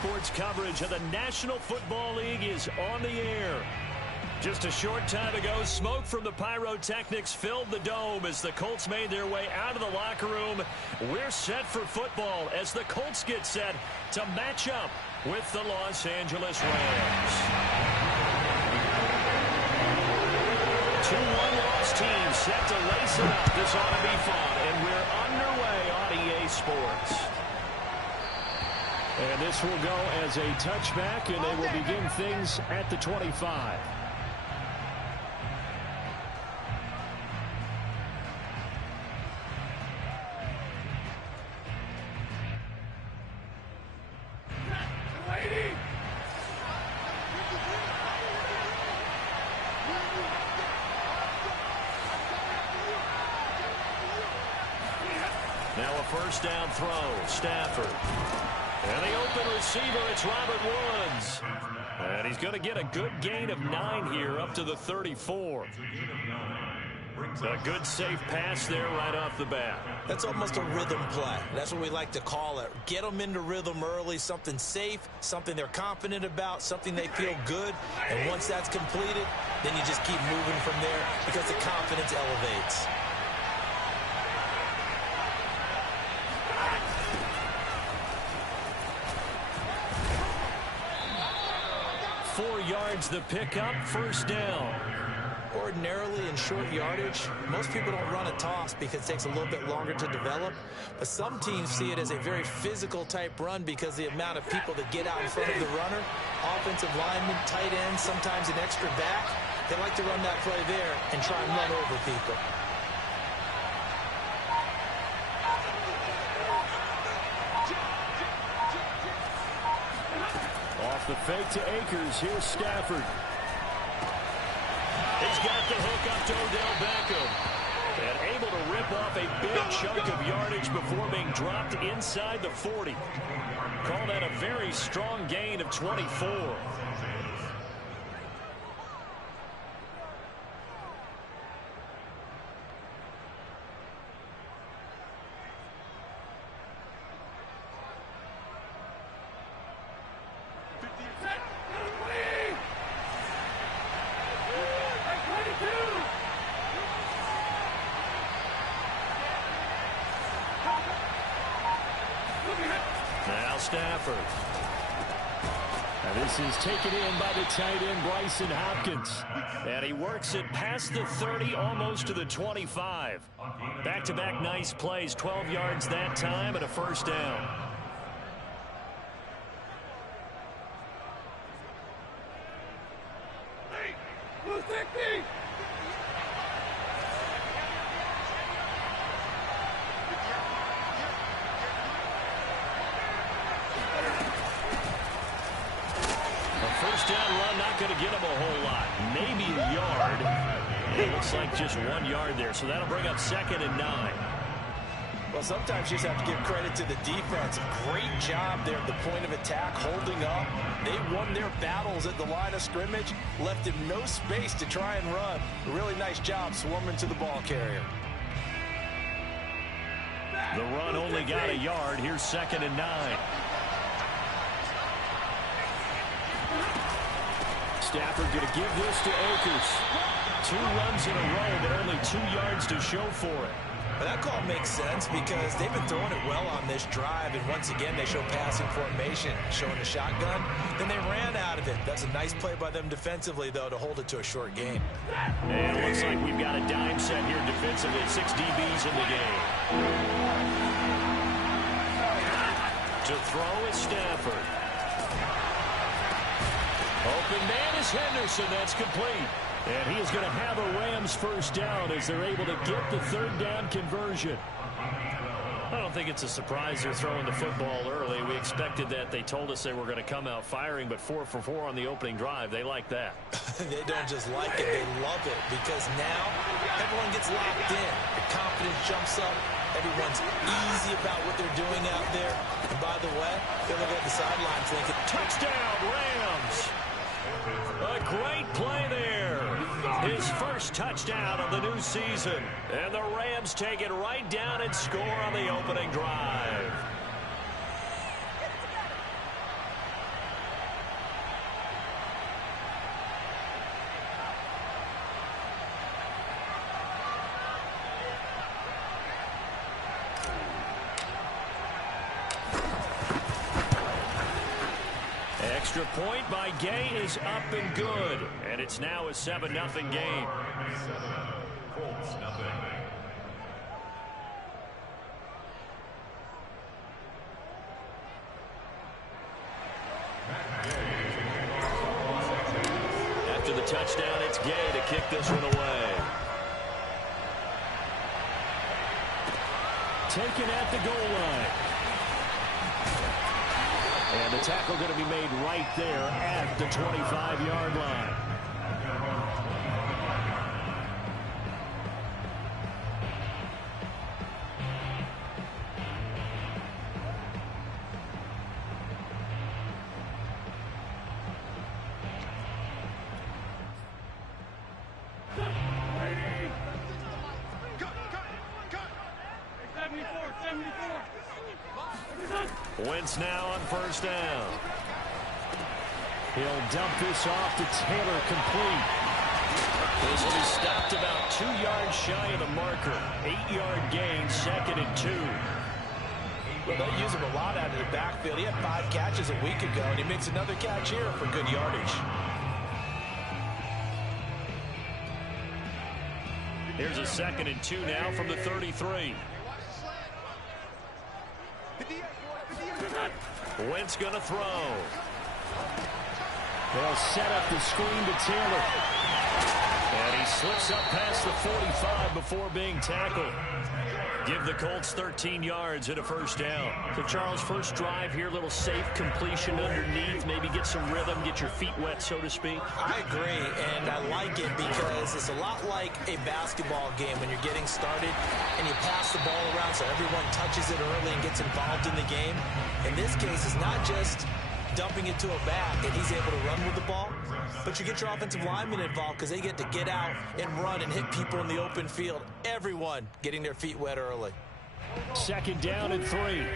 Sports coverage of the National Football League is on the air. Just a short time ago, smoke from the pyrotechnics filled the dome as the Colts made their way out of the locker room. We're set for football as the Colts get set to match up with the Los Angeles Rams. Two one-loss teams set to lace it up. This ought to be fun, and we're underway on EA Sports. And this will go as a touchback, and they will begin things at the 25. Now a first down throw, Stafford. And the open receiver, it's Robert Woods. And he's going to get a good gain of 9 here up to the 34. A good safe pass there right off the bat. That's almost a rhythm play. That's what we like to call it. Get them into rhythm early, something safe, something they're confident about, something they feel good. And once that's completed, then you just keep moving from there because the confidence elevates. 4 yards the pickup, first down. Ordinarily in short yardage, most people don't run a toss because it takes a little bit longer to develop. But some teams see it as a very physical type run because the amount of people that get out in front of the runner, offensive linemen, tight ends, sometimes an extra back, they like to run that play there and try and run over people. Off the fake to Akers. Here's Stafford. He's got the hook up to Odell Beckham. And able to rip off a big chunk of yardage before being dropped inside the 40. Call that a very strong gain of 24. Now Stafford. And this is taken in by the tight end, Bryson Hopkins. And he works it past the 30, almost to the 25. Back-to-back nice plays, 12 yards that time and a first down. Going to get him a whole lot. Maybe a yard. It looks like just 1 yard there, so that'll bring up 2nd and 9. Well, sometimes you just have to give credit to the defense. Great job there at the point of attack, holding up. They won their battles at the line of scrimmage, left him no space to try and run. A really nice job swarming to the ball carrier. The run only got a yard. Here's 2nd and 9. Stafford going to give this to Akers. 2 runs in a row, but only 2 yards to show for it. Well, that call makes sense because they've been throwing it well on this drive, and once again they show passing formation, showing the shotgun. Then they ran out of it. That's a nice play by them defensively, though, to hold it to a short gain. And it looks like we've got a dime set here defensively. 6 DBs in the game. To throw is Stafford. Open man is Henderson. That's complete. And he is going to have a Rams first down as they're able to get the 3rd down conversion. I don't think it's a surprise they're throwing the football early. We expected that. They told us they were going to come out firing, but 4 for 4 on the opening drive. They like that. They don't just like it. They love it because now everyone gets locked in. The confidence jumps up. Everyone's easy about what they're doing out there. And by the way, they're looking at the sidelines thinking, touchdown, Rams! A great play there. His first touchdown of the new season. And the Rams take it right down and score on the opening drive. extra point by Gay is up and good. And it's now a 7-0 game. Colts, nothing. After the touchdown, it's Gay to kick this one away. Taken at the goal line. And the tackle going to be made right there at the 25-yard line. Wentz now on first down. He'll dump this off to Taylor, complete. This will be stopped about 2 yards shy of the marker. 8-yard gain, 2nd and 2. Well, they use him a lot out of the backfield. He had 5 catches a week ago, and he makes another catch here for good yardage. Here's a 2nd and 2 now from the 33. Wentz going to throw. They'll set up the screen to Taylor. And he slips up past the 45 before being tackled. Give the Colts 13 yards and a first down. So, Charles, first drive here, little safe completion underneath. Maybe get some rhythm, get your feet wet, so to speak. I agree, and I like it because it's a lot like a basketball game when you're getting started and you pass the ball around so everyone touches it early and gets involved in the game. In this case, it's not just dumping it to a back and he's able to run with the ball, but you get your offensive linemen involved because they get to get out and run and hit people in the open field. Everyone getting their feet wet early. 2nd down and 3.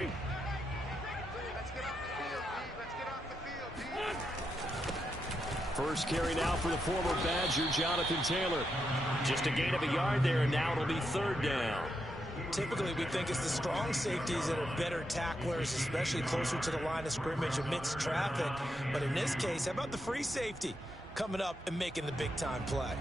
First carry now for the former Badger, Jonathan Taylor. Just a gain of a yard there, and now it'll be 3rd down. Typically, we think it's the strong safeties that are better tacklers, especially closer to the line of scrimmage amidst traffic. But in this case, how about the free safety coming up and making the big-time play?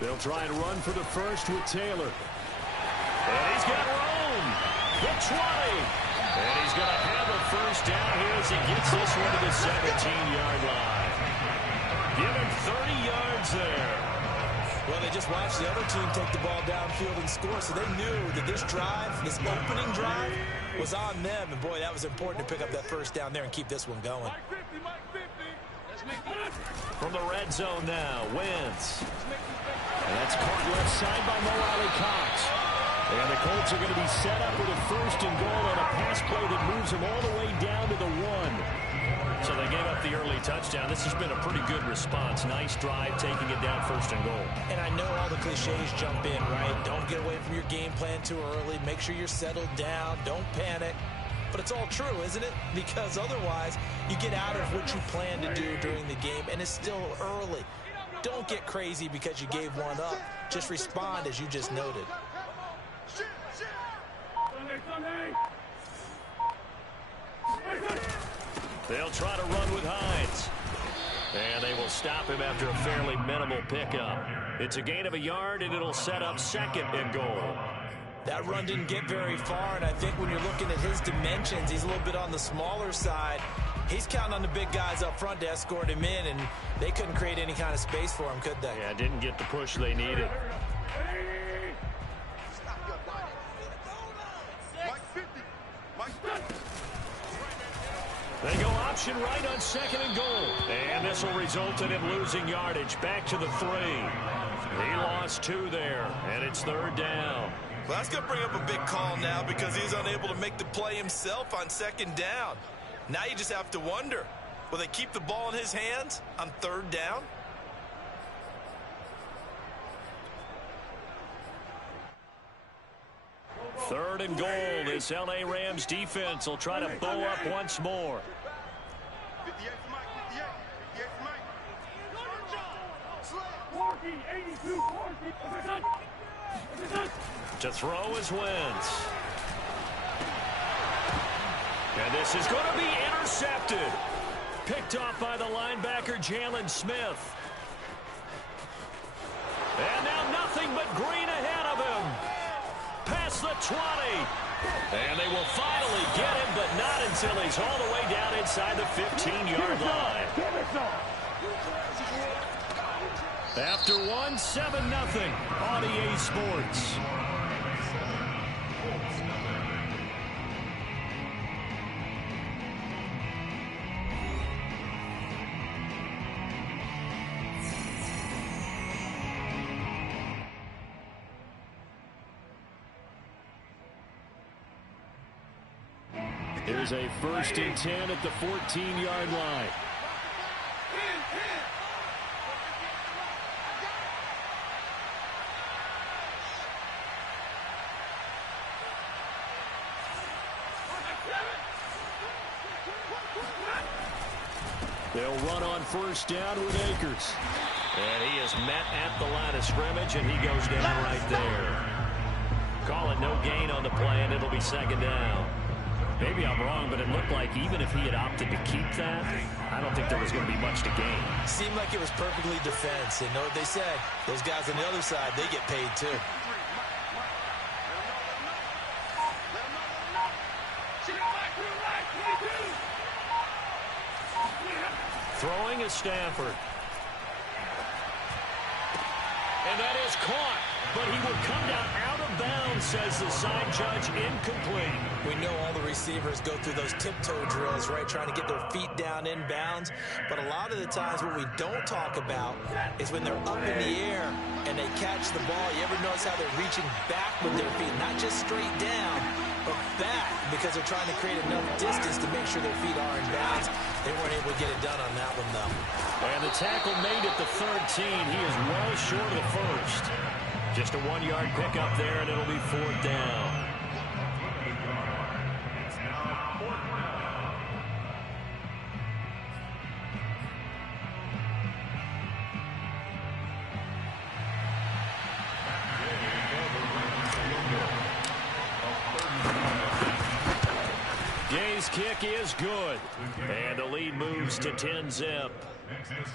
They'll try and run for the first with Taylor. And he's got room. The 20. And he's going to have a first down here as he gets this one to the 17-yard line. Give him 30 yards there. Well, they just watched the other team take the ball downfield and score, so they knew that this drive, this opening drive, was on them. And, boy, that was important to pick up that first down there and keep this one going. From the red zone now, Wentz. And that's caught left side by Mo Alley-Cox. And the Colts are going to be set up with a 1st and goal on a pass play that moves them all the way down to the 1. So they gave up the early touchdown. This has been a pretty good response. Nice drive, taking it down 1st and goal. And I know all the cliches jump in, right? Don't get away from your game plan too early. Make sure you're settled down. Don't panic. But it's all true, isn't it? Because otherwise, you get out of what you plan to do during the game, and it's still early. Don't get crazy because you gave one up. Just respond as you just noted. They'll try to run with Hines. And they will stop him after a fairly minimal pickup. It's a gain of a yard, and it'll set up 2nd and goal. That run didn't get very far, and I think when you're looking at his dimensions, he's a little bit on the smaller side. He's counting on the big guys up front to escort him in, and they couldn't create any kind of space for him, could they? Yeah, didn't get the push they needed. They go option right on 2nd and goal. And this will result in him losing yardage. Back to the 3. He lost 2 there, and it's 3rd down. Well, that's going to bring up a big call now because he's unable to make the play himself on 2nd down. Now you just have to wonder, will they keep the ball in his hands on 3rd down? Third and goal. This L.A. Rams defense will try to bow up once more. To throw is Wentz. And this is going to be intercepted. Picked off by the linebacker, Jalen Smith. And now nothing but green ahead of him. Past the 20. And they will finally get him, but not until he's all the way down inside the 15-yard line. After one, 7-0 on EA Sports. Here's a 1st and 10 at the 14-yard line. They'll run on 1st down with Akers. And he is met at the line of scrimmage, and he goes down right there. Call it no gain on the play, and it'll be 2nd down. Maybe I'm wrong, but it looked like even if he had opted to keep that, I don't think there was going to be much to gain. Seemed like it was perfectly defense. And know what they said? Those guys on the other side, they get paid too. Throwing is Stafford. And that is caught. But he will come down out of bounds, says the side judge, incomplete. We know all the receivers go through those tiptoe drills, right, trying to get their feet down in bounds. But a lot of the times what we don't talk about is when they're up in the air and they catch the ball. You ever notice how they're reaching back with their feet? Not just straight down, but back, because they're trying to create enough distance to make sure their feet are in bounds. They weren't able to get it done on that one, though. And the tackle made at the 13. He is well short of the 1st. Just a 1-yard pickup there, and it'll be 4th down. Gay's kick is good, and the lead moves to 10-zip.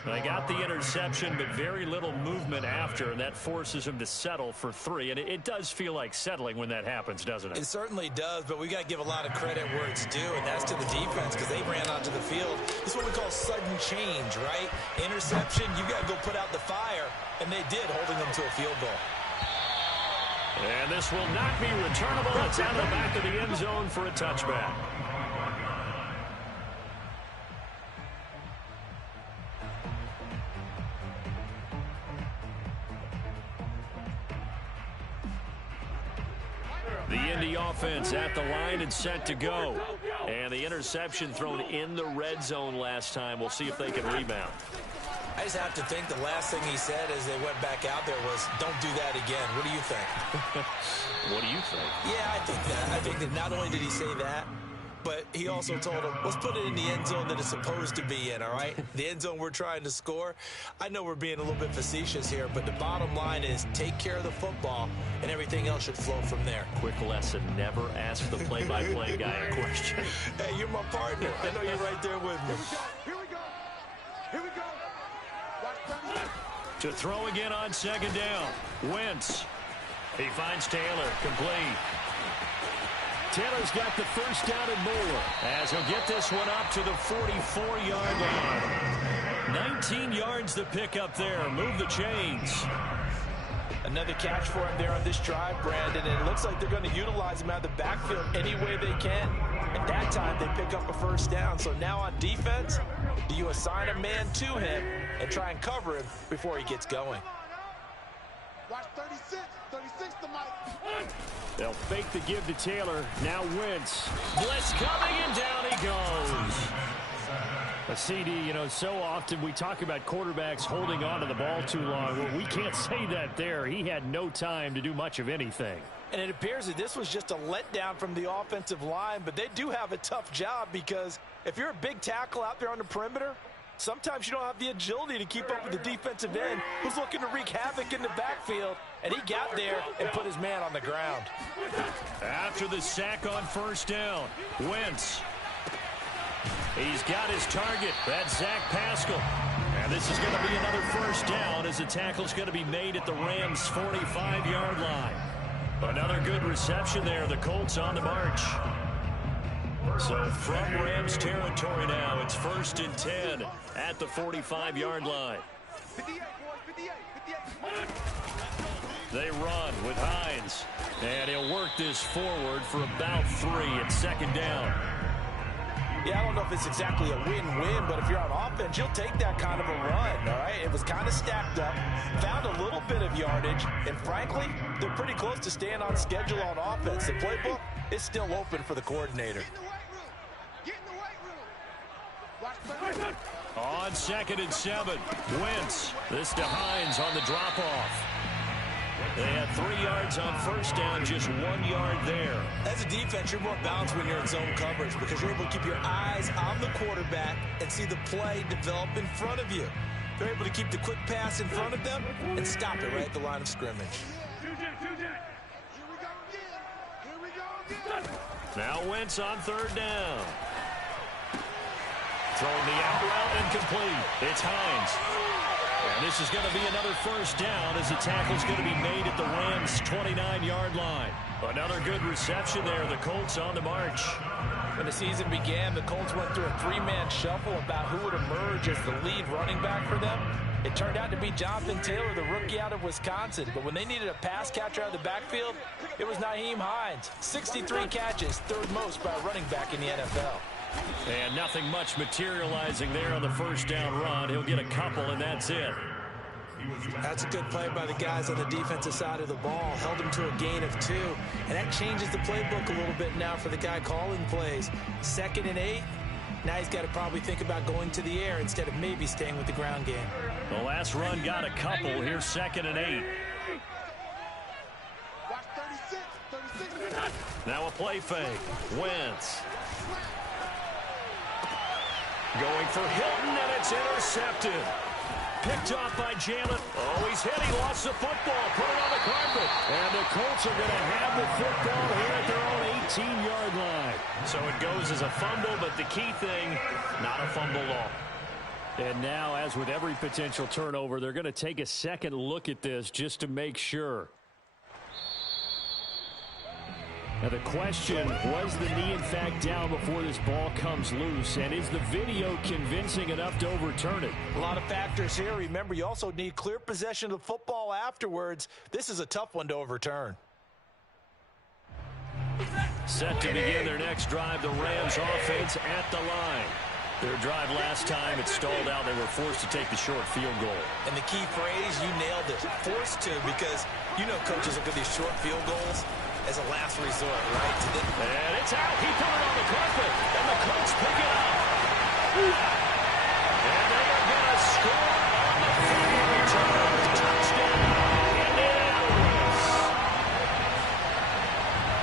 They got the interception, but very little movement after, and that forces him to settle for 3. And it does feel like settling when that happens, doesn't it? It certainly does, but we got to give a lot of credit where it's due, and that's to the defense, because they ran onto the field. This is what we call sudden change, right? Interception, you got to go put out the fire, and they did, holding them to a field goal. And this will not be returnable. It's out of the back of the end zone for a touchback. The Indy offense at the line and set to go. And the interception thrown in the red zone last time. We'll see if they can rebound. I just have to think the last thing he said as they went back out there was, don't do that again. What do you think? What do you think? Yeah, I think that. I think that not only did he say that, but he also told him, let's put it in the end zone that it's supposed to be in, all right? The end zone we're trying to score. I know we're being a little bit facetious here, but the bottom line is take care of the football, and everything else should flow from there. Quick lesson, never ask the play-by-play guy a question. Hey, you're my partner. I know you're right there with me. Here we go. Here we go. To throw again on 2nd down. Wentz. He finds Taylor. Complete. Taylor's got the 1st down and more, as he'll get this one up to the 44-yard line. 19 yards to pick up there. Move the chains. Another catch for him there on this drive, Brandon, and it looks like they're going to utilize him out of the backfield any way they can. At that time, they pick up a 1st down. So now on defense, do you assign a man to him and try and cover him before he gets going? Watch 36. 36 to Mike. They'll fake the give to Taylor. Now Wentz. Blitz coming, and down he goes. A CD, you know, so often we talk about quarterbacks holding on to the ball too long. Well, we can't say that there. He had no time to do much of anything. And it appears that this was just a letdown from the offensive line, but they do have a tough job because if you're a big tackle out there on the perimeter, Sometimes you don't have the agility to keep up with the defensive end who's looking to wreak havoc in the backfield, and he got there and put his man on the ground. After the sack on first down, Wentz. He's got his target. That's Zach Pascal. And this is going to be another first down as the tackle's going to be made at the Rams' 45-yard line. Another good reception there. The Colts on the march. So from Rams territory now, it's 1st and 10 at the 45-yard line. 58, boys, 58. They run with Hines. And he'll work this forward for about 3 at 2nd down. Yeah, I don't know if it's exactly a win-win, but if you're on offense, you'll take that kind of a run, all right? It was kind of stacked up, found a little bit of yardage, and frankly, they're pretty close to staying on schedule on offense. The playbook is still open for the coordinator. Get in the weight room. Watch On 2nd and 7, Wentz. This to Hines on the drop-off. They had 3 yards on first down, just 1 yard there. As a defense, you're more balanced when you're in zone coverage because you're able to keep your eyes on the quarterback and see the play develop in front of you. They're able to keep the quick pass in front of them and stop it right at the line of scrimmage. Here we go again. Now Wentz on 3rd down. Throwing the out route incomplete. It's Hines. And this is going to be another first down as the tackle's going to be made at the Rams' 29-yard line. Another good reception there. The Colts on the march. When the season began, the Colts went through a 3-man shuffle about who would emerge as the lead running back for them. It turned out to be Jonathan Taylor, the rookie out of Wisconsin. But when they needed a pass catcher out of the backfield, it was Nyheim Hines. 63 catches, 3rd most by a running back in the NFL. And nothing much materializing there on the first down run. He'll get a couple, and that's it. That's a good play by the guys on the defensive side of the ball. Held him to a gain of 2. And that changes the playbook a little bit now for the guy calling plays. 2nd and 8. Now he's got to probably think about going to the air instead of maybe staying with the ground game. The last run got a couple. Here's 2nd and 8. Watch 36. Now a play fake. Wentz. Going for Hilton, and it's intercepted. Picked off by Jalen. Oh, he's hit. He lost the football. Put it on the carpet. And the Colts are going to have the football here at their own 18-yard line. So it goes as a fumble, but the key thing, not a fumble loss. And now, as with every potential turnover, they're going to take a second look at this just to make sure. Now the question, was the knee in fact down before this ball comes loose? And is the video convincing enough to overturn it? A lot of factors here. Remember, you also need clear possession of the football afterwards. This is a tough one to overturn. Set to begin their next drive, the Rams offense at the line. Their drive last time, it stalled out. They were forced to take the short field goal. And the key phrase, you nailed it. Forced to, because you know coaches look at these short field goals as a last resort, right? And it's out. He put it on the carpet, and the Colts pick it up. And they are going to score on the field return. Touchdown, Indianapolis.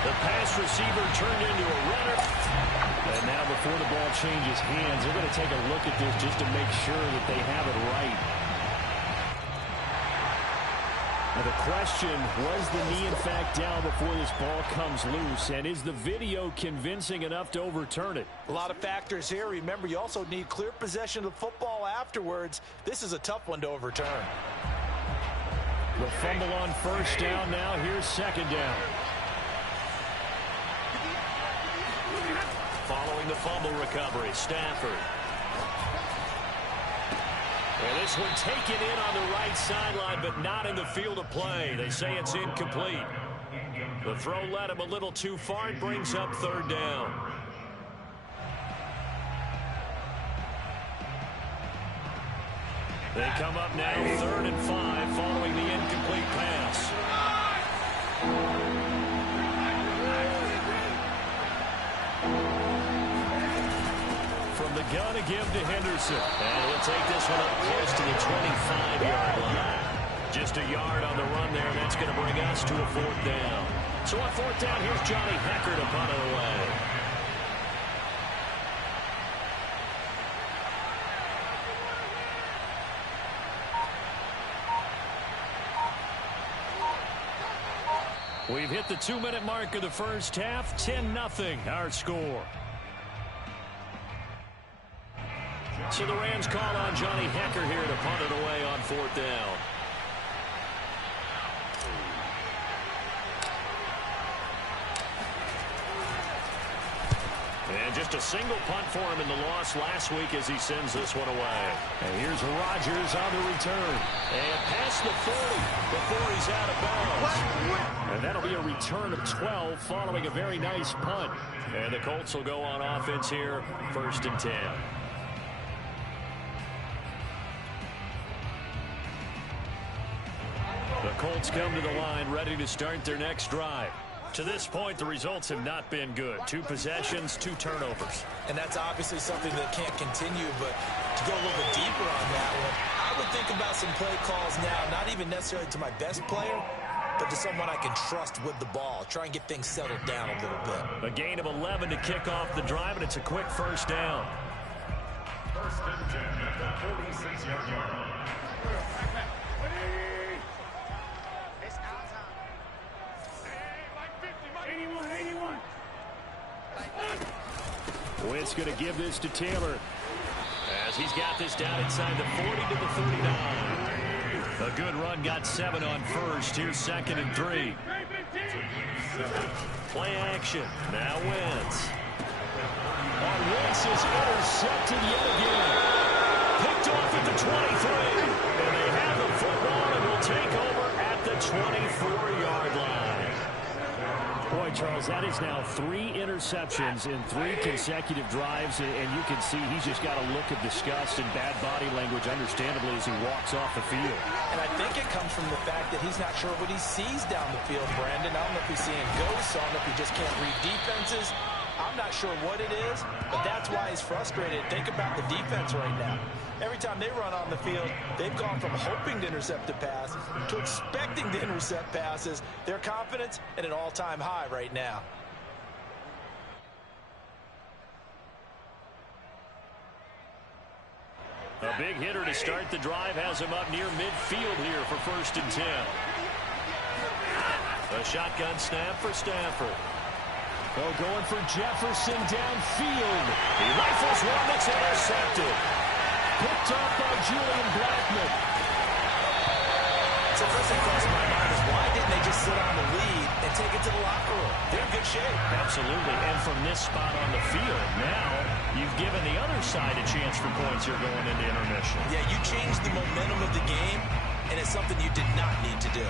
The pass receiver turned into a runner. And now before the ball changes hands, they're going to take a look at this just to make sure that they have it right. Now the question, was the knee in fact down before this ball comes loose? And is the video convincing enough to overturn it? A lot of factors here. Remember, you also need clear possession of the football afterwards. This is a tough one to overturn. The fumble on first down now. Here's 2nd down. Following the fumble recovery, Stafford. And this one taken in on the right sideline, but not in the field of play. They say it's incomplete. The throw led him a little too far. It brings up 3rd down. They come up now 3rd and 5 following the incomplete pass. From the gun to give to Henderson. And he'll take this one up close to the 25-yard line. Just a yard on the run there, and that's going to bring us to a 4th down. So on 4th down, here's Johnny Hekker to punt it away. We've hit the 2-minute mark of the first half. 10-0 our score. So the Rams call on Johnny Hekker here to punt it away on 4th down. And just a single punt for him in the loss last week as he sends this one away. And here's Rodgers on the return. And past the 40 before he's out of bounds. And that'll be a return of 12 following a very nice punt. And the Colts will go on offense here, 1st and 10. The Colts come to the line ready to start their next drive. To this point, the results have not been good. 2 possessions, 2 turnovers. And that's obviously something that can't continue, but to go a little bit deeper on that one, I would think about some play calls now, not even necessarily to my best player, but to someone I can trust with the ball. Try and get things settled down a little bit. A gain of 11 to kick off the drive, and it's a quick 1st down. 1st and 10 at the 46-yard line. Wentz going to give this to Taylor as he's got this down inside the 40 to the 39. A good run, got 7 on 1st. Here's 2nd and 3. Play action. Now Wentz. And Wentz is intercepted yet again. Picked off at the 23. And they have the football and will take over at the 24-yard line. Boy, Charles, that is now 3 interceptions in 3 consecutive drives, and you can see he's just got a look of disgust and bad body language, understandably, as he walks off the field. And I think it comes from the fact that he's not sure what he sees down the field, Brandon. I don't know if he's seeing ghosts. I don't know if he just can't read defenses. I'm not sure what it is, but that's why he's frustrated. Think about the defense right now. Every time they run on the field, they've gone from hoping to intercept a pass to expecting to intercept passes. Their confidence at an all-time high right now. A big hitter to start the drive has him up near midfield here for 1st and 10. A shotgun snap for Stafford. Oh, going for Jefferson downfield. He rifles one that's intercepted. Picked up by Julian Blackmon. So first thing crossed my mind is why didn't they just sit on the lead and take it to the locker room? They're in good shape. Absolutely. And from this spot on the field, now you've given the other side a chance for points here going into intermission. Yeah, you changed the momentum of the game, and it's something you did not need to do.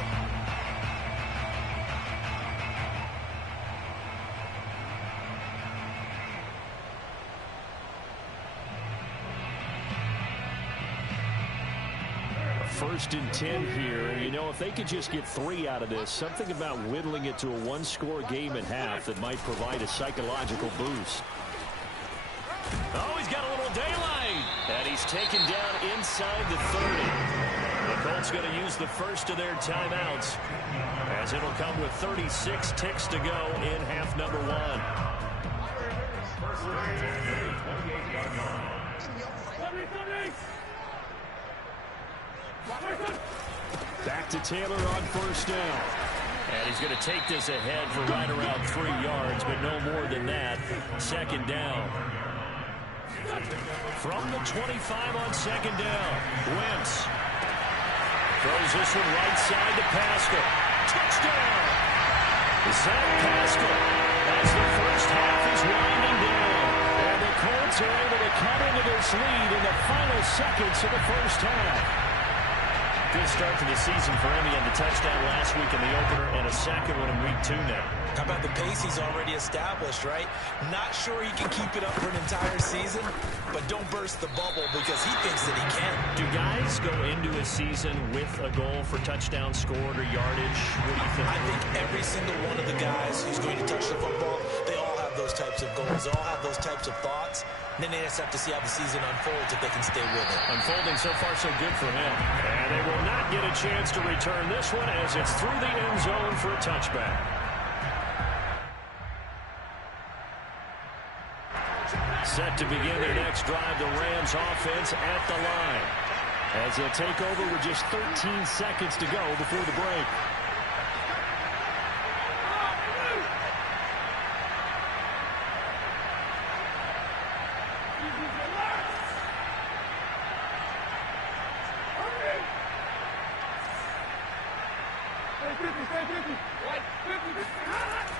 First and 10 here, and you know, if they could just get 3 out of this, something about whittling it to a 1-score game at half that might provide a psychological boost. Oh, he's got a little daylight, and he's taken down inside the 30. The Colts going to use the first of their timeouts, as it'll come with 36 ticks to go in half number 1. Back to Taylor on 1st down. And he's going to take this ahead for right around 3 yards, but no more than that. 2nd down. From the 25 on 2nd down. Wentz throws this one right side to Pascal. Touchdown! Zach Pascal as the first half is winding down. And the Colts are able to cut into this lead in the final seconds of the first half. Good start to the season for him. He had the touchdown last week in the opener and a second one in week 2 now. How about the pace he's already established, right? Not sure he can keep it up for an entire season, but don't burst the bubble because he thinks that he can. Do guys go into a season with a goal for touchdown scored or yardage? What do you think? I think every single one of the guys who's going to touch the football, they all have those types of goals. They all have those types of thoughts. And then they just have to see how the season unfolds if they can stay with it. Unfolding so far so good for him. And they will not get a chance to return this one as it's through the end zone for a touchback. Set to begin their next drive, the Rams offense at the line. As they'll take over with just 13 seconds to go before the break.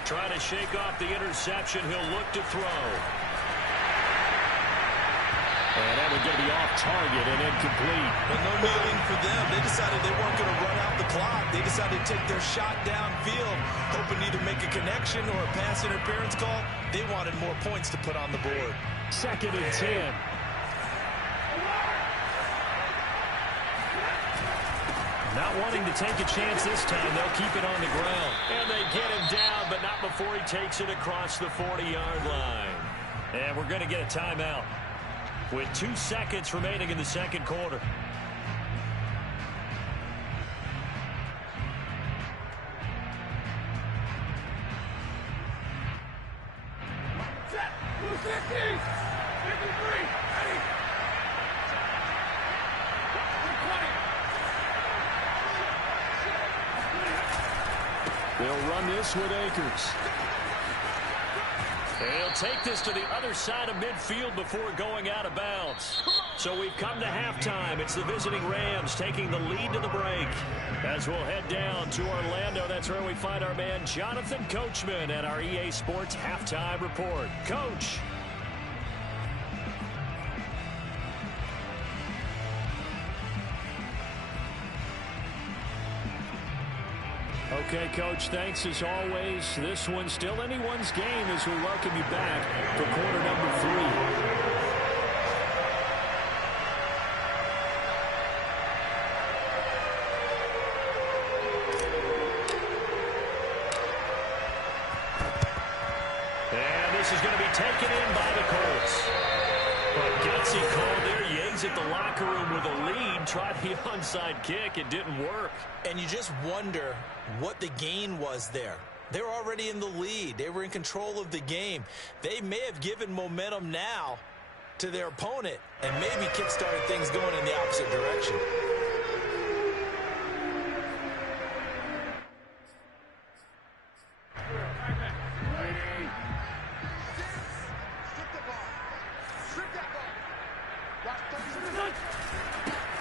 Trying to shake off the interception. He'll look to throw. And that was going to be off target and incomplete. But no kneeling for them. They decided they weren't going to run out the clock. They decided to take their shot downfield, hoping to either make a connection or a pass interference call. They wanted more points to put on the board. 2nd and 10. Not wanting to take a chance this time, they'll keep it on the ground. And they get him down, but not before he takes it across the 40-yard line. And we're going to get a timeout with 2 seconds remaining in the second quarter. They'll run this with Akers. They'll take this to the other side of midfield before going out of bounds. So we've come to halftime. It's the visiting Rams taking the lead to the break. As we'll head down to Orlando, that's where we find our man Jonathan Coachman at our EA Sports Halftime Report. Coach. Okay, Coach, thanks as always. This one's still anyone's game as we welcome you back for quarter number 3. This is going to be taken in by the Colts. But gutsy call there. He exit the locker room with a lead. Tried the onside kick. It didn't work. And you just wonder what the gain was there. They're already in the lead. They were in control of the game. They may have given momentum now to their opponent and maybe kickstarted things going in the opposite direction.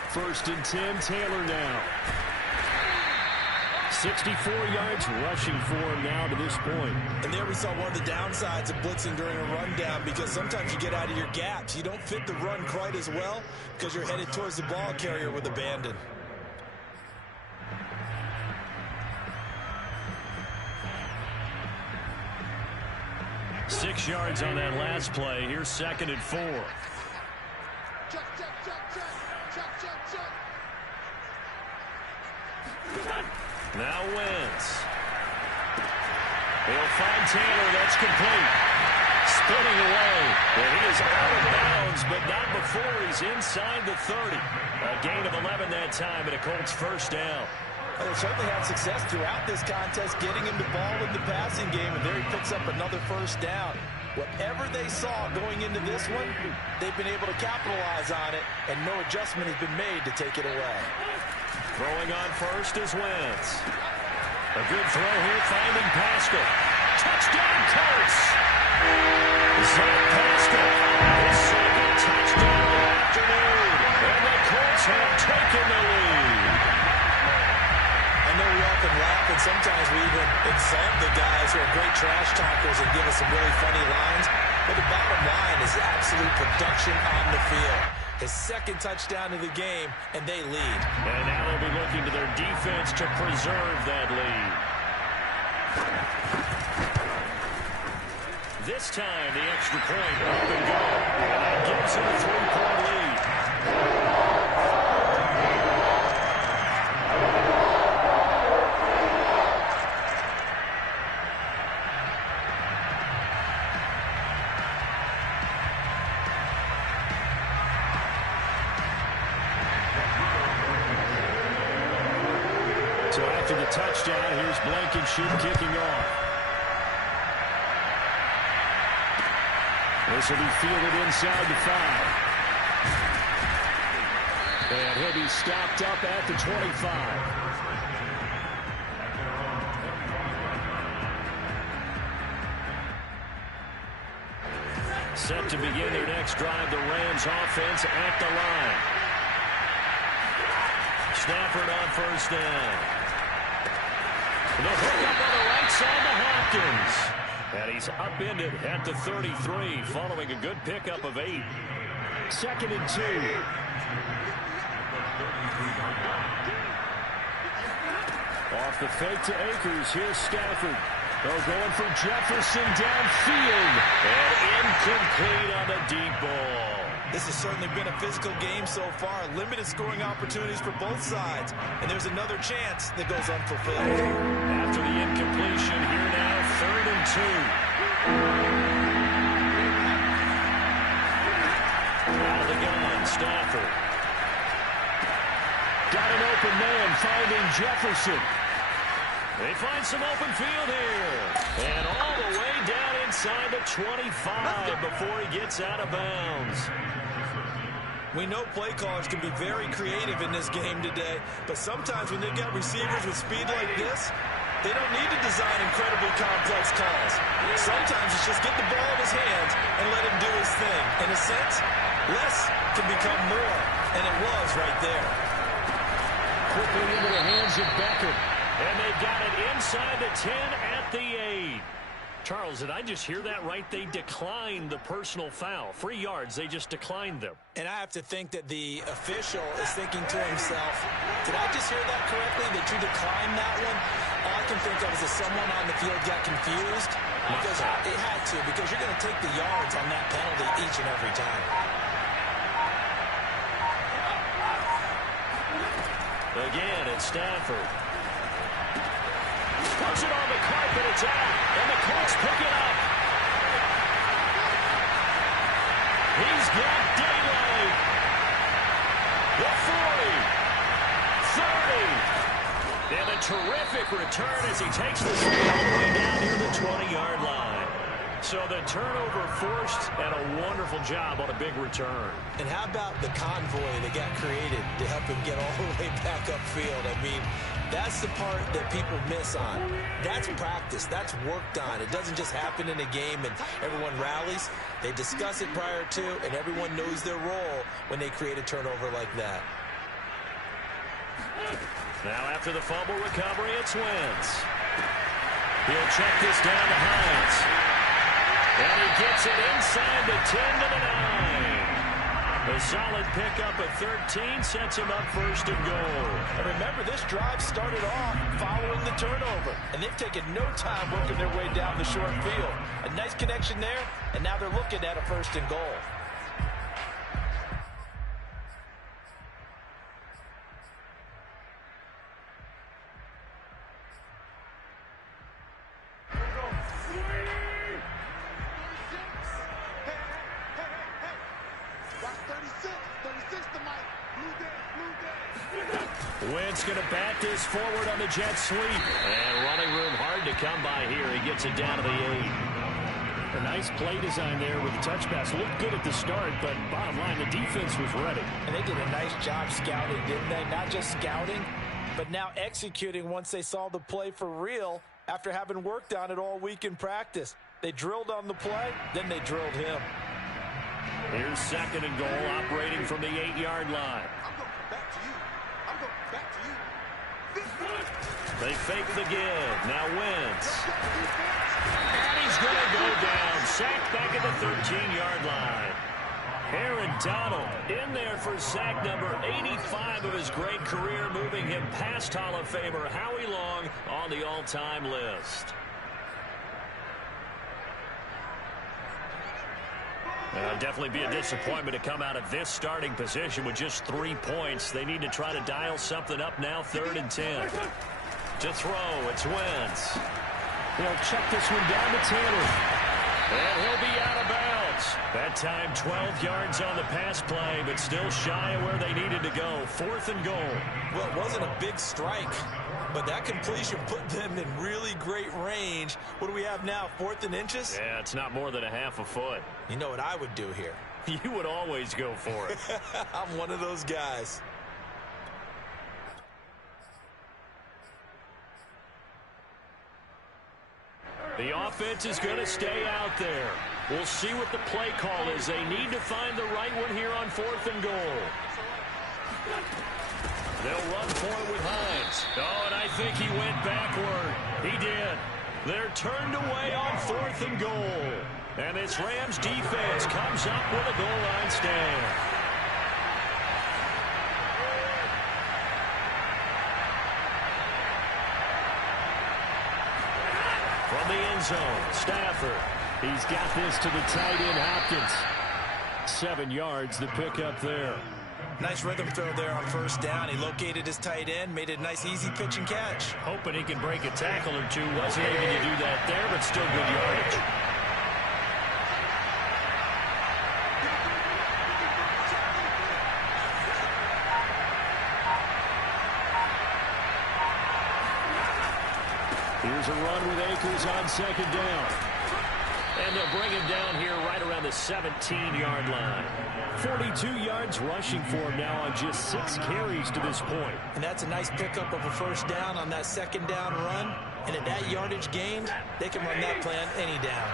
First and 10, Taylor now. 64 yards rushing for him now to this point. And there we saw one of the downsides of blitzing during a rundown, because sometimes you get out of your gaps. You don't fit the run quite as well because you're headed towards the ball carrier with abandon. Six yards on that last play. Here's 2nd and 4. Now Wentz. He'll find Taylor. That's complete. Spinning away. And he is out of bounds, but not before he's inside the 30. A gain of 11 that time, and a Colts first down. Well, they certainly had success throughout this contest getting him the ball in the passing game, and there he picks up another first down. Whatever they saw going into this one, they've been able to capitalize on it, and no adjustment has been made to take it away. Throwing on first is Wentz. A good throw here, finding Pascal. Touchdown, Colts! Zach Pascal, his second touchdown of the afternoon. And the Colts have taken the lead. I know we often laugh, and sometimes we even exalt the guys who are great trash talkers and give us some really funny lines. But the bottom line is absolute production on the field. His second touchdown of the game, and they lead. And now they'll be looking to their defense to preserve that lead. This time, the extra point up and go. And that gives him a 3-point lead. So after the touchdown, here's Blankenship kicking off. This will be fielded inside the 5. And he'll be stopped up at the 25. Set to begin their next drive, the Rams offense at the line. Stafford on first down. The hookup on the right side to Hopkins. And he's upended at the 33 following a good pickup of 8. 2nd and 2. Off the fake to Akers. Here's Stafford. They're going for Jefferson downfield. And incomplete on the deep ball. This has certainly been a physical game so far. Limited scoring opportunities for both sides. And there's another chance that goes unfulfilled. After the incompletion, here now, 3rd and 2. Out of the gun, Stafford. Got an open man finding Jefferson. They find some open field here. And all the way down inside the 25 before he gets out of bounds. We know play callers can be very creative in this game today, but sometimes when they've got receivers with speed like this, they don't need to design incredibly complex calls. Sometimes it's just get the ball in his hands and let him do his thing. In a sense, less can become more, and it was right there. Quickly into the hands of Beckham. And they got it inside the 10 at the 8. Charles, did I just hear that right? They declined the personal foul. 3 yards, they just declined them. And I have to think that the official is thinking to himself, did I just hear that correctly, that you declined that one? All I can think of is that someone on the field got confused. Because it had to, because you're going to take the yards on that penalty each and every time. Again, it's Stafford. Puts it on the carpet, it's out, and the Colts pick it up. He's got daylight. The 40, 30, and a terrific return as he takes the thing all the way down near the 20-yard line. So the turnover forced, and a wonderful job on a big return. And how about the convoy that got created to help him get all the way back upfield? I mean, that's the part that people miss on. That's practice. That's worked on. It doesn't just happen in a game and everyone rallies. They discuss it prior to, and everyone knows their role when they create a turnover like that. Now after the fumble recovery, it's Wentz. He'll check this down to Hines. And he gets it inside the 10 to the 9. A solid pickup at 13 sets him up 1st and goal. And remember, this drive started off following the turnover. And they've taken no time working their way down the short field. A nice connection there, and now they're looking at a 1st and goal. Wentz going to bat this forward on the jet sweep. And running room hard to come by here. He gets it down to the 8. A nice play design there with the touch pass. Looked good at the start, but bottom line, the defense was ready. And they did a nice job scouting, didn't they? Not just scouting, but now executing once they saw the play for real after having worked on it all week in practice. They drilled on the play, then they drilled him. Here's 2nd and goal, operating from the 8-yard line. They fake the give. Now Wentz. And he's going to go down. Sacked back at the 13-yard line. Aaron Donald in there for sack number 85 of his great career, moving him past Hall of Famer Howie Long on the all-time list. Definitely be a disappointment to come out of this starting position with just 3 points. They need to try to dial something up now, 3rd and 10. To throw, it's Wentz. They'll check this one down to Taylor. And he'll be out of bounds. That time 12 yards on the pass play, but still shy of where they needed to go. 4th and goal. Well, it wasn't a big strike, but that completion put them in really great range. What do we have now, 4th and inches? Yeah, it's not more than a half a foot. You know what I would do here? You would always go for it. I'm one of those guys. The offense is going to stay out there. We'll see what the play call is. They need to find the right one here on 4th and goal. They'll run for it with Hines. Oh, and I think he went backward. He did. They're turned away on 4th and goal. And this Rams defense comes up with a goal line stand. From the end zone, Stafford. He's got this to the tight end, Hopkins. 7 yards, the pickup there. Nice rhythm throw there on 1st down. He located his tight end, made it a nice, easy pitch and catch. Hoping he can break a tackle or two. Wasn't able to do that there, but still good yardage. Here's a run with Akers on 2nd down. And they'll bring him down here right around the 17-yard line. 42 yards rushing for him now on just 6 carries to this point. And that's a nice pickup of a 1st down on that 2nd down run. And at that yardage gained, they can run that plan any down.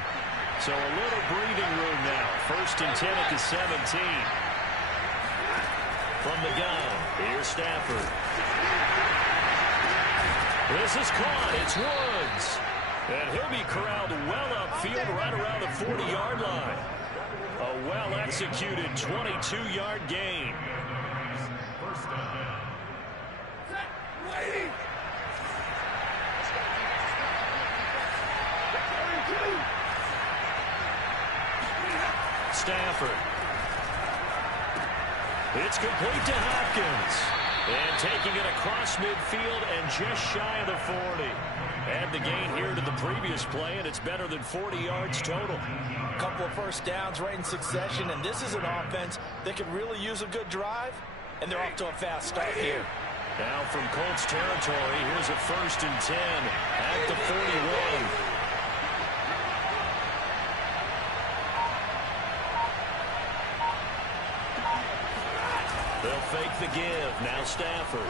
So a little breathing room now. 1st and 10 at the 17. From the gun, here's Stafford. This is caught. It's Woods. And he'll be corralled well upfield right around the 40-yard line. A well-executed 22-yard gain. Stafford. It's complete to Hopkins. And taking it across midfield and just shy of the 40. Add the gain here to the previous play, and it's better than 40 yards total. A couple of 1st downs right in succession, and this is an offense that could really use a good drive, and they're off to a fast start here. Now from Colts territory, here's a 1st and 10 at the 41. They'll fake the give. Now Stafford.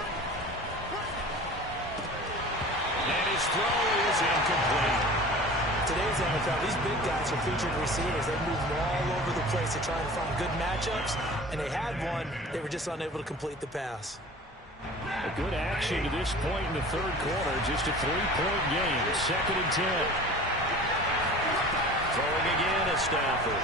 And his throw is incomplete. Today's NFL, these big guys are featured receivers. They move all over the place to try and find good matchups, and they had one. They were just unable to complete the pass. A good action to this point in the 3rd quarter. Just a 3-point game. 2nd and 10. Throwing again at Stafford.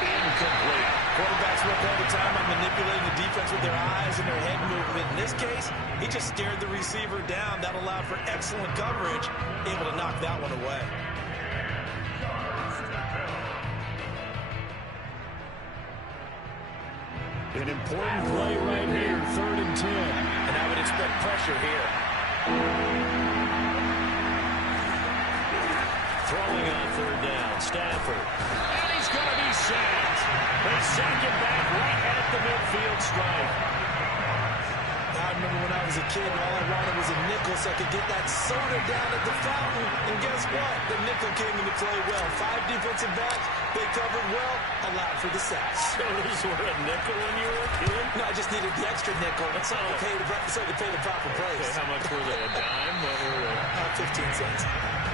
Incomplete. Quarterbacks work all the time on manipulating the defense with their eyes and their head movement. In this case, he just stared the receiver down. That allowed for excellent coverage, able to knock that one away. An important play right here, 3rd and 10. And I would expect pressure here. Throwing on 3rd down, Stafford. And he's going to be sacked. They sack him back right at the midfield stripe. I remember when I was a kid, all I wanted was a nickel so I could get that soda down at the fountain. And guess what? The nickel came into play well. 5 defensive backs, they covered well, allowed for the sack. Sodas were a nickel when you were a kid? No, I just needed the extra nickel so I could pay the proper price. Okay, how much were they? A dime? What were they? 15 cents.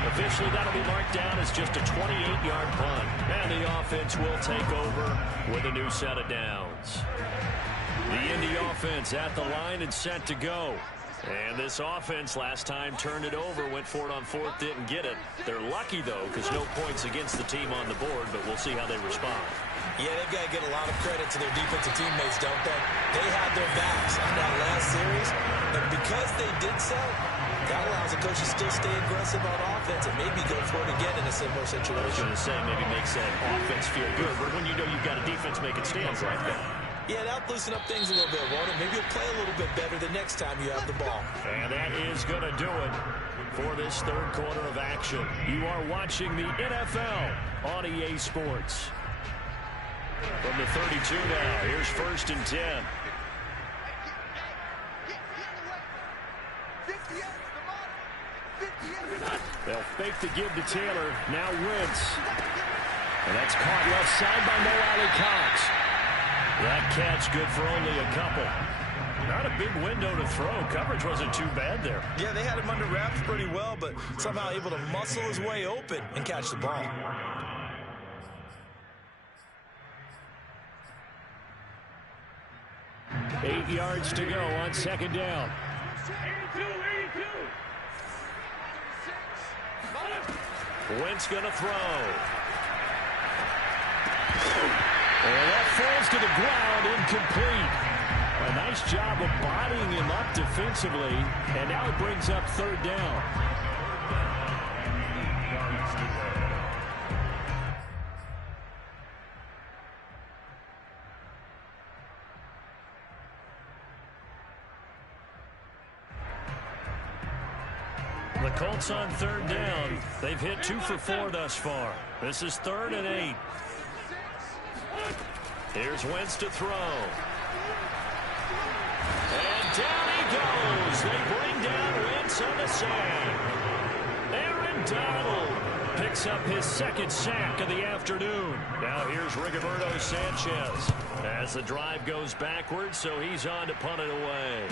Officially, that'll be marked down as just a 28-yard punt. And the offense will take over with a new set of downs. The Indy offense at the line and set to go. And this offense last time turned it over, went for it on 4th, didn't get it. They're lucky, though, because no points against the team on the board, but we'll see how they respond. Yeah, they've got to get a lot of credit to their defensive teammates, don't they? They had their backs on that last series, and because they did so, that allows the coach to still stay aggressive on offense and maybe go for it again in a similar situation. I was going to say, maybe makes that offense feel good, but when you know you've got a defense making stands like that. Yeah, that'll loosen up things a little bit, won't it? Maybe you'll play a little bit better the next time you have the ball. And that is going to do it for this 3rd quarter of action. You are watching the NFL on EA Sports. From the 32 now, here's 1st and 10. They'll fake the give to Taylor. Now Wentz. And that's caught left side by Mo Alley-Cox. That catch good for only a couple. Not a big window to throw. Coverage wasn't too bad there. Yeah, they had him under wraps pretty well, but somehow able to muscle his way open and catch the ball. 8 yards to go on second down. Wentz going to throw. And that falls to the ground, incomplete. A nice job of bodying him up defensively, and now it brings up third down. The Colts on third down. They've hit 2 for 4 thus far. This is 3rd and 8. Here's Wentz to throw. And down he goes. They bring down Wentz on the sack. Aaron Donald picks up his 2nd sack of the afternoon. Now here's Rigoberto Sanchez as the drive goes backwards, so he's on to punt it away.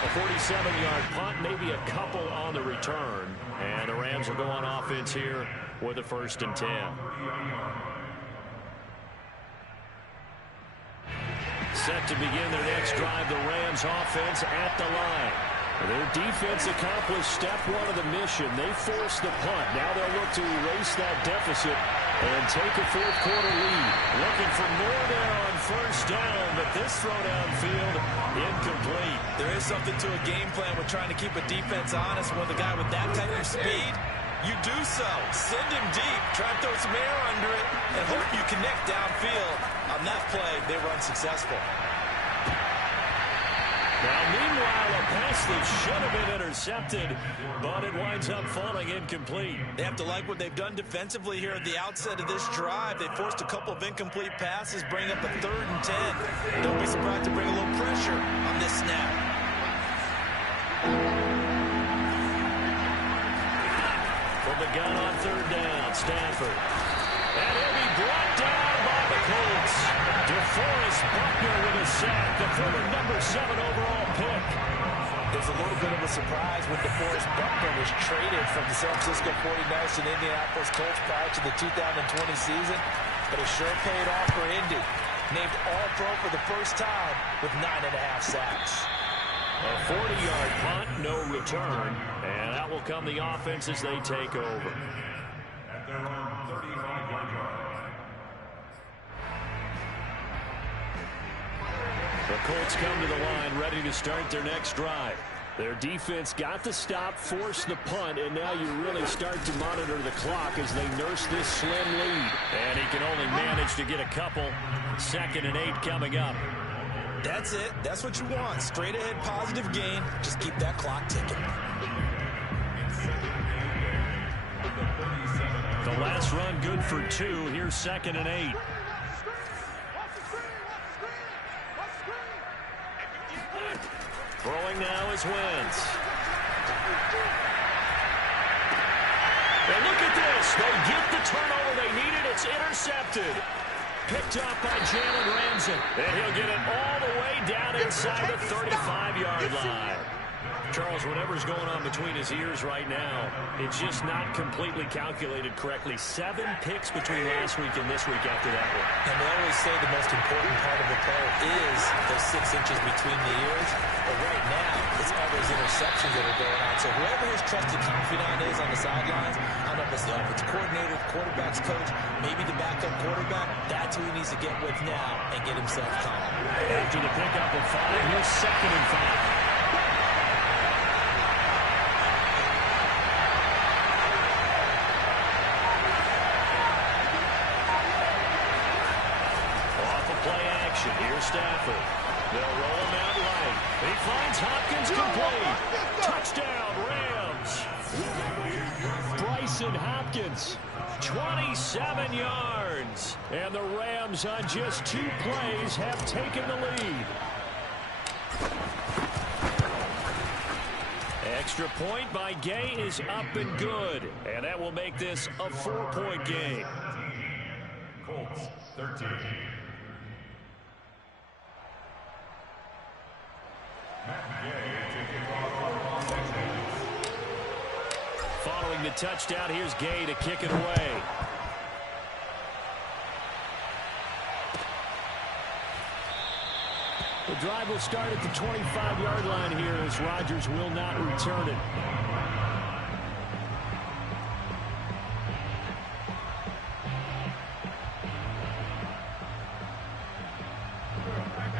A 47-yard punt, maybe a couple on the return. And the Rams will go on offense here with a 1st and 10. Set to begin their next drive, the Rams offense at the line. Their defense accomplished step 1 of the mission. They forced the punt. Now they'll look to erase that deficit and take a 4th quarter lead. Looking for more there on 1st down, but this throw downfield incomplete. There is something to a game plan with trying to keep a defense honest. With a guy with that type of speed, you do so. Send him deep, try and throw some air under it, and hope you connect downfield. On that play, they were unsuccessful. Now, meanwhile, a pass that should have been intercepted, but it winds up falling incomplete. They have to like what they've done defensively here at the outset of this drive. They forced a couple of incomplete passes, bring up a 3rd and 10. Don't be surprised to bring a little pressure on this snap. From the gun on 3rd down, Stafford. And he'll be brought down by the Colts. DeForest Buckner with a sack, the former number 7 overall pick. There's a little bit of a surprise when DeForest Buckner was traded from the San Francisco 49ers to the Indianapolis Colts prior to the 2020 season, but it sure paid off for Indy. Named All-Pro for the first time with 9.5 sacks. A 40-yard punt, no return, and that will come the offense as they take over. At their own 35-yard line. The Colts come to the line ready to start their next drive. Their defense got the stop, forced the punt, and now you really start to monitor the clock as they nurse this slim lead. And he can only manage to get a couple. 2nd and 8 coming up. That's it. That's what you want. Straight ahead positive gain. Just keep that clock ticking. The last run good for 2. Here's 2nd and 8. Throwing now is Wentz. And look at this. They get the turnover they needed. It's intercepted. Picked up by Jalen Ramsey. And he'll get it all the way down inside the 35-yard line. Charles, whatever's going on between his ears right now, it's just not completely calculated correctly. 7 picks between last week and this week after that one. And they always say the most important part of the play is those 6 inches between the ears. But right now, it's all those interceptions that are going on. So whoever his trusted confidant is on the sidelines, I don't know if it's the offensive coordinator, the quarterback's coach, maybe the backup quarterback, that's who he needs to get with now and get himself calm. After the pickup of 5, here's 2nd and 5. Here's Stafford. They'll roll him out right. He finds Hopkins complete. Touchdown, Rams. Bryson Hopkins, 27 yards. And the Rams on just 2 plays have taken the lead. Extra point by Gay is up and good. And that will make this a 4-point game. Colts 13. Following the touchdown, here's Gay to kick it away. The drive will start at the 25-yard line here as Rodgers will not return it.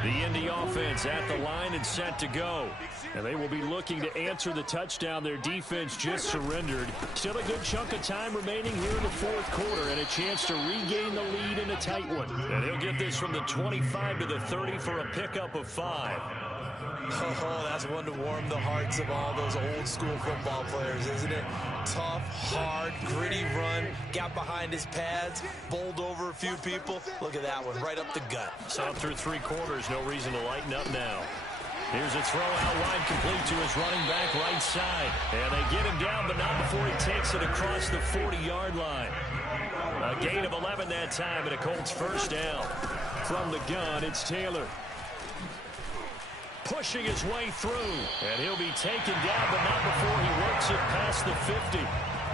The Indy offense at the line and set to go. And they will be looking to answer the touchdown their defense just surrendered. Still a good chunk of time remaining here in the fourth quarter and a chance to regain the lead in a tight one. And he'll get this from the 25 to the 30 for a pickup of 5. Oh, that's one to warm the hearts of all those old-school football players, isn't it? Tough, hard, gritty run, got behind his pads, bowled over a few people. Look at that one, right up the gut. So through 3 quarters, no reason to lighten up now. Here's a throw out wide, complete to his running back right side. And they get him down, but not before he takes it across the 40-yard line. A gain of 11 that time, and a Colts first down. From the gun, it's Taylor. Pushing his way through, and he'll be taken down, but not before he works it past the 50.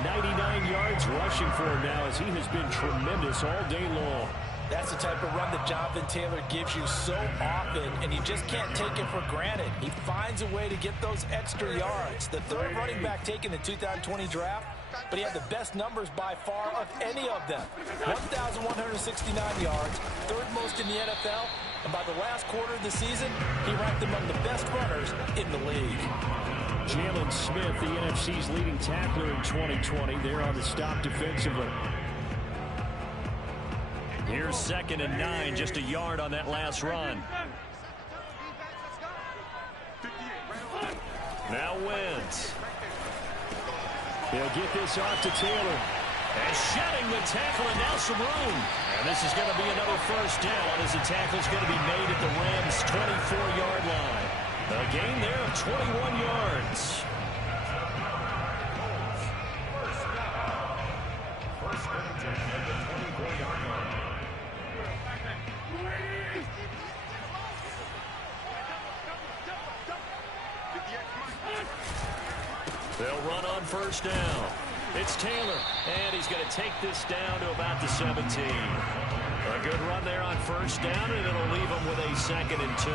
99 yards rushing for him now as he has been tremendous all day long. That's the type of run that Jonathan Taylor gives you so often, and you just can't take it for granted. He finds a way to get those extra yards. The third running back taken in the 2020 draft, but he had the best numbers by far of any of them. 1,169 yards, third most in the NFL, and by the last quarter of the season, he ranked among the best runners in the league. Jalen Smith, the NFC's leading tackler in 2020, there on the stop defensively. Here's 2nd and 9, just a yard on that last run. Now Wentz. They'll get this off to Taylor. And shedding the tackle, and now some room. And this is going to be another first down as the tackle's going to be made at the Rams' 24-yard line. A gain there of 21 yards. First and 10 at the 24-yard line. They'll run on first down. It's Taylor, and he's going to take this down to about the 17. A good run there on first down, and it'll leave him with a 2nd and 2.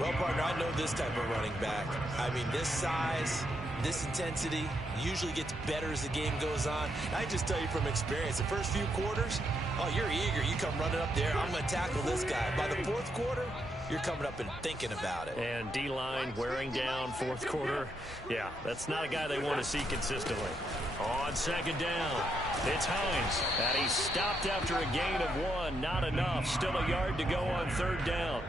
Well, partner, I know this type of running back. I mean, this size, this intensity usually gets better as the game goes on. I just tell you from experience, the first few quarters, oh, you're eager. You come running up there, I'm going to tackle this guy. By the fourth quarter, you're coming up and thinking about it. And D-line wearing down fourth quarter. Yeah, that's not a guy they want to see consistently. On 2nd down, it's Hines. And he's stopped after a gain of 1. Not enough. Still a yard to go on 3rd down.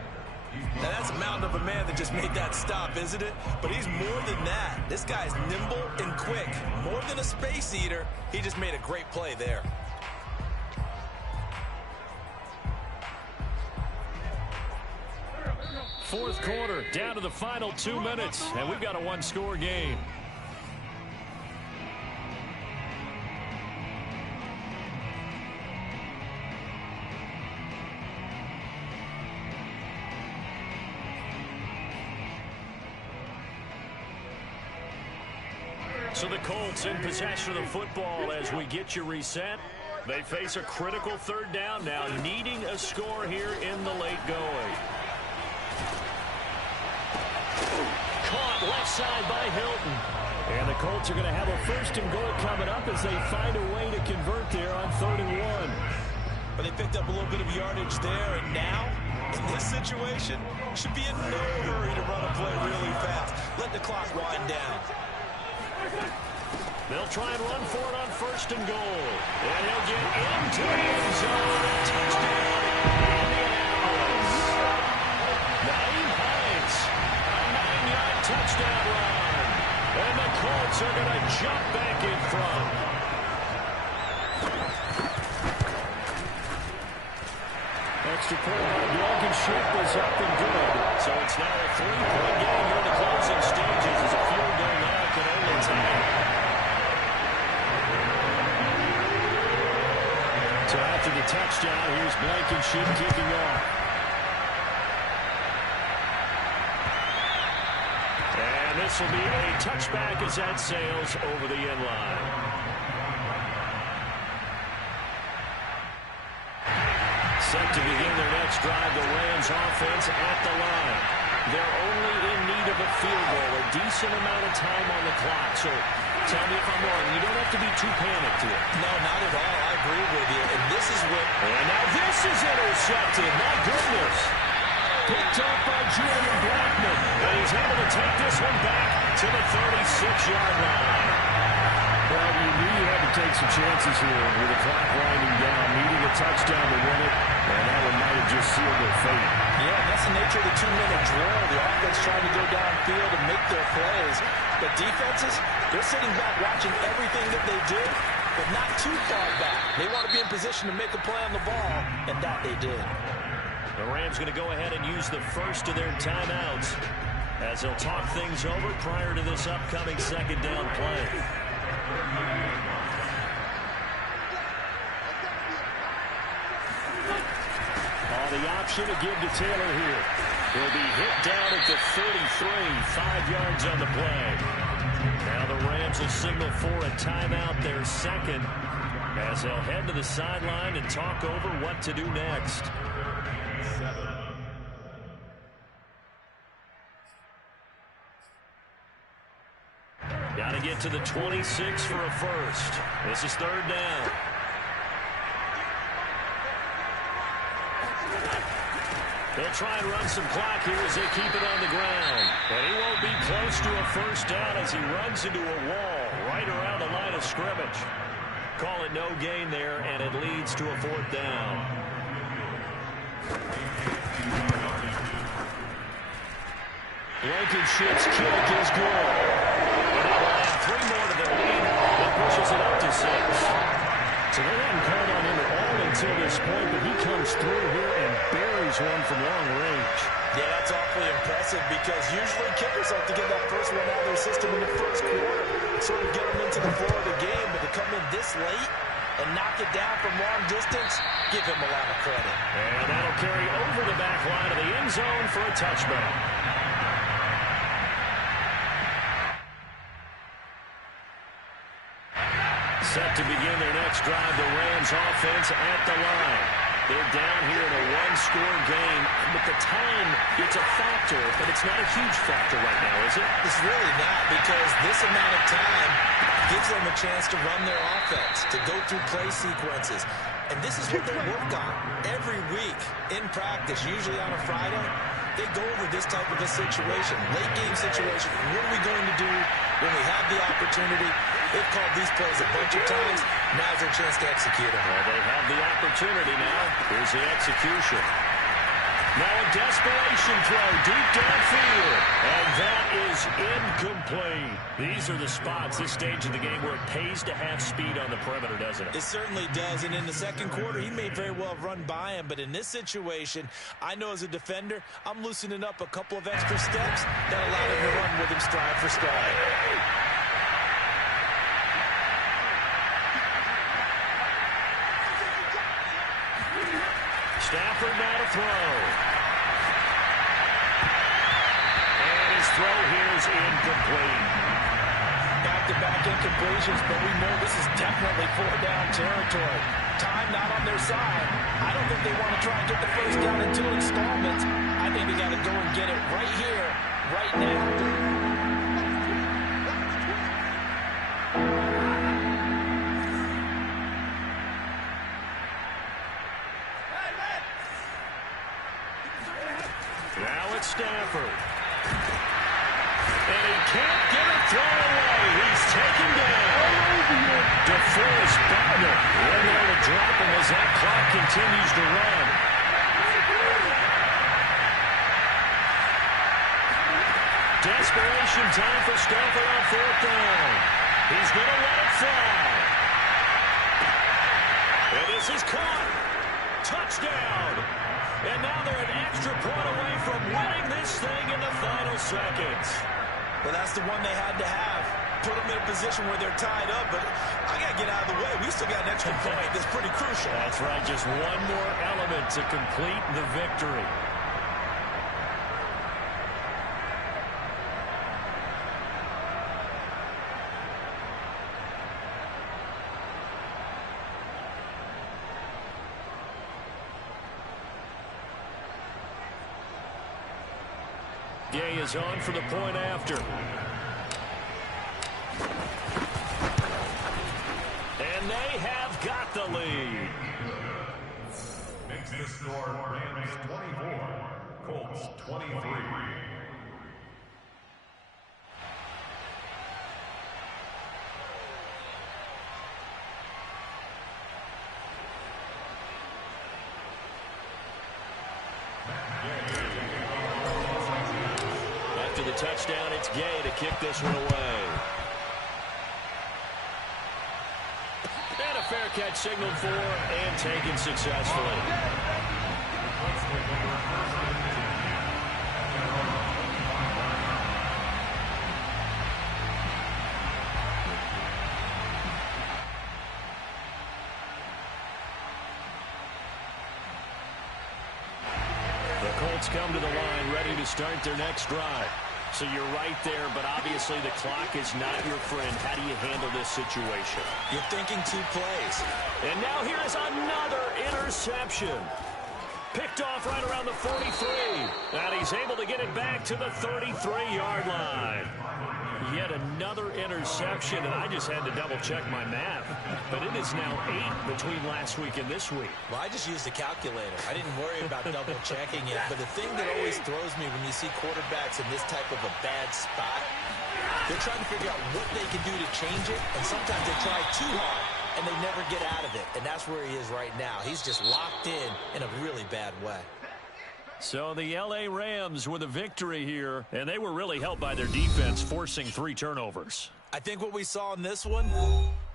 Now, that's a mountain of a man that just made that stop, isn't it? But he's more than that. This guy's nimble and quick. More than a space eater, he just made a great play there. Fourth quarter, down to the final 2 minutes, and we've got a 1-score game. So the Colts in possession of the football as we get you reset. They face a critical 3rd down now, needing a score here in the late going. Caught left side by Hilton. And the Colts are going to have a 1st and goal coming up as they find a way to convert there on 3rd and 1. But they picked up a little bit of yardage there, and now, in this situation, should be in no hurry to run a play really fast. Let the clock wind down. They'll try and run for it on 1st and goal. And he'll get into the end zone. Touchdown, Indianapolis. Nyheim Hines, a 9-yard touchdown run. And the Colts are going to jump back in front. Extra point by Blankenship is up and good. So it's now a 3-point game here in the closing stages as a field goal now can only tie. So after the touchdown, here's Blankenship kicking off. And this will be a touchback as that sails over the end line. 2 Set to begin their next drive, the Rams offense at the line. They're only in need of a field goal, a decent amount of time on the clock. So tell me if I'm wrong. You don't have to be too panicked here. No, not at all. I agree with you. And this is what... And now this is intercepted. My goodness. Picked up by Julian Blackmon. And he's able to take this one back to the 36-yard line. Well, you knew you had to take some chances here with the clock winding down, needing a touchdown to win it, and that one might have just sealed their fate. Yeah, that's the nature of the 2-minute drill. The offense trying to go downfield and make their plays. But defenses, they're sitting back watching everything that they do, but not too far back. They want to be in position to make a play on the ball, and that they did. The Rams going to go ahead and use the first of their timeouts as they'll talk things over prior to this upcoming second down play. The option to give to Taylor here. He'll be hit down at the 33, 5 yards on the play. Now the Rams will signal for a timeout, their second, as they'll head to the sideline and talk over what to do next. Got to get to the 26 for a first. This is third down. They'll try and run some clock here as they keep it on the ground. But he won't be close to a first down as he runs into a wall right around the line of scrimmage. Call it no gain there, and it leads to a fourth down. Blankenship's kick is good. And that will add 3 more to the lead. That pushes it up to 6. So they hadn't called on him at all until this point, but he comes through here and buries one from long range. Yeah, that's awfully impressive because usually kickers like to get that first one out of their system in the first quarter, sort of get them into the flow of the game, but to come in this late and knock it down from long distance, give him a lot of credit. And that'll carry over the back line of the end zone for a touchback. Set to begin their next drive, the Rams offense at the line. They're down here in a one-score game, but the time, it's a factor, but it's not a huge factor right now, is it? It's really not, because this amount of time gives them a chance to run their offense, to go through play sequences. And this is what they work on every week in practice, usually on a Friday. They go over this type of a situation, late game situation. What are we going to do when we have the opportunity? They've called these plays a bunch of times. Now's their chance to execute them. Well, they have the opportunity now. Here's the execution. Now a desperation throw deep downfield. And that is incomplete. These are the spots, this stage of the game, where it pays to have speed on the perimeter, doesn't it? It certainly does. And in the second quarter, he may very well have run by him. But in this situation, I know as a defender, I'm loosening up a couple of extra steps that allow him to run with him stride for stride. Stafford now to throw. And his throw here is incomplete. Back-to-back incompletions, but we know this is definitely 4-down territory. Time not on their side. I don't think they want to try and get the first down in 2 installments. I think they got to go and get it right here, right now. Stafford. And he can't get it thrown away. He's taken down. DeForest Buckner in there to drop him as that clock continues to run. Desperation time for Stafford on 4th down. He's going to let it fly. And this is caught. Touchdown. And now they're an extra point away from winning this thing in the final seconds. Well, that's the one they had to have. Put them in a position where they're tied up, but I got to get out of the way. We still got an extra point that's pretty crucial. That's right, just one more element to complete the victory. Gay is on for the point after. And they have got the lead. Makes the score Rams 24, Colts 23. After the touchdown, it's Gay to kick this one away. And a fair catch signaled for and taken successfully. The Colts come to the line ready to start their next drive. So you're right there, but obviously the clock is not your friend. How do you handle this situation? You're thinking 2 plays. And now here is another interception. Picked off right around the 43. And he's able to get it back to the 33-yard line. Yet another interception, and I just had to double-check my math. But it is now 8 between last week and this week. Well, I just used a calculator. I didn't worry about double-checking it. But the thing that always throws me when you see quarterbacks in this type of a bad spot, they're trying to figure out what they can do to change it, and sometimes they try too hard, and they never get out of it. And that's where he is right now. He's just locked in a really bad way. So the L.A. Rams with a victory here, and they were really helped by their defense, forcing 3 turnovers. I think what we saw in this one,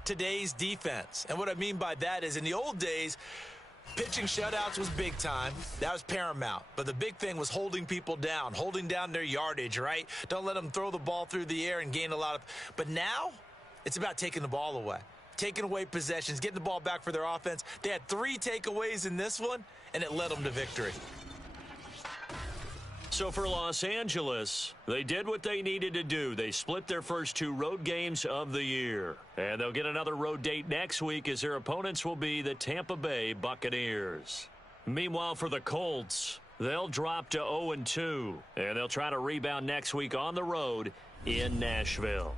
today's defense. And what I mean by that is in the old days, pitching shutouts was big time. That was paramount. But the big thing was holding people down, holding down their yardage, right? Don't let them throw the ball through the air and gain a lot of. But now it's about taking the ball away, taking away possessions, getting the ball back for their offense. They had 3 takeaways in this one, and it led them to victory. So for Los Angeles, they did what they needed to do. They split their first 2 road games of the year. And they'll get another road date next week as their opponents will be the Tampa Bay Buccaneers. Meanwhile, for the Colts, they'll drop to 0-2. And they'll try to rebound next week on the road in Nashville.